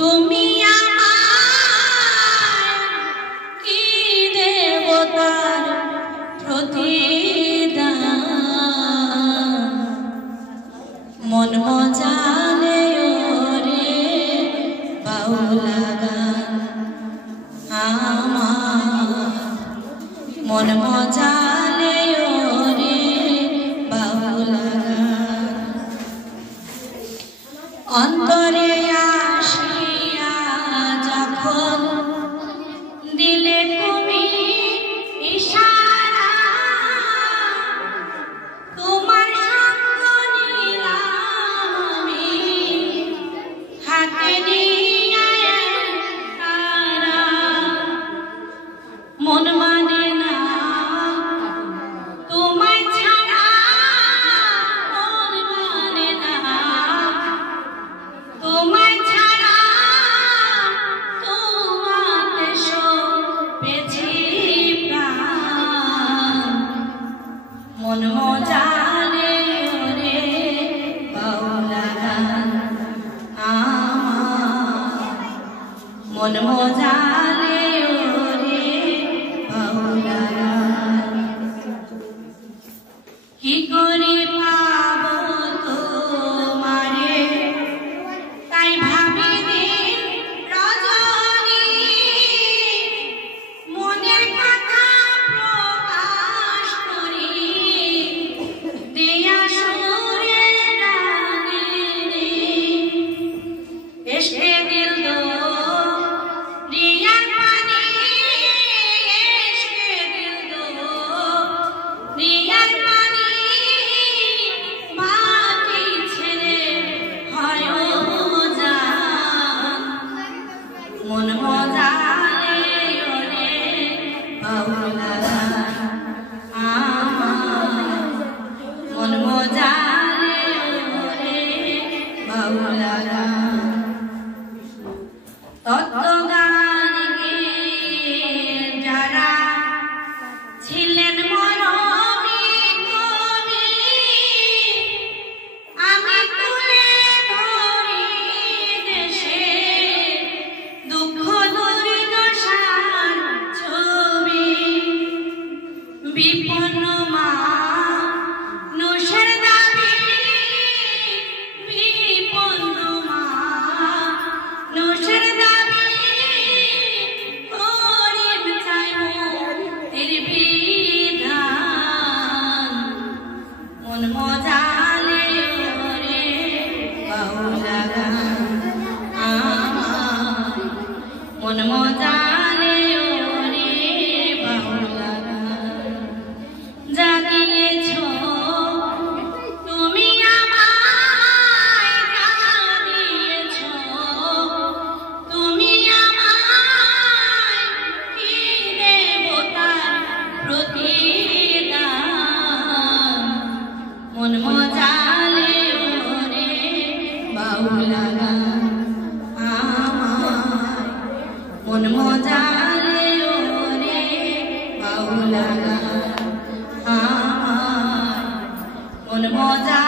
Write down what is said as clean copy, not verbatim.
তুমি আমায় কি দেবতার প্রতিদান মন মজালে ওরে বাউলা গান আমার মন মজালে ওরে বাউলা গান অন্তরে আসিয়া যখন দিলে তুমি ইশারা তোমার সঙ্গ নিলাম আমি হাতে নিয়ে তারা মন মানে না তোমায় ছাড়া মন মানে না তোমায় ছাড়া তোমাকে সপেছি প্রাণ মন মজালে ওরে বাউলা গান আমার মন মজালে ওরে বাউলা গান কি করে পাবো তোমারে তাই ভাবি দিন রজনী মনের কথা প্রকাশ করি দিয়া সুরে রানে এসে দিল দো রিয়ার পানি এসে দিল দো রিয়ার পানি মাটি ছেড়ে হয় যান মন মজালে ওরে বাউলা গান আমার মন মজালে ওরে বাউলা গান তত্ত্বগান যারা ছিলেন মরমী কবি আমি তুলে ধরি দেশে দুঃখ দুর্দশার ছবি বিপন্ন মানুষের দাবি বিপন্ন মানুষের দাবি গরিব চাইব এর বিধান মন মজালে ওরে বাউলা গান আমার মন মজালে ওরে বাউলা গান যা দিয়েছো তুমি আমায় যা দিয়েছো তুমি আমায় কি দেবতার প্রতিদান মন মজালে ওরে বাউলা গান আমার মন মজালে ওরে বাউলা গান আমার মন মজা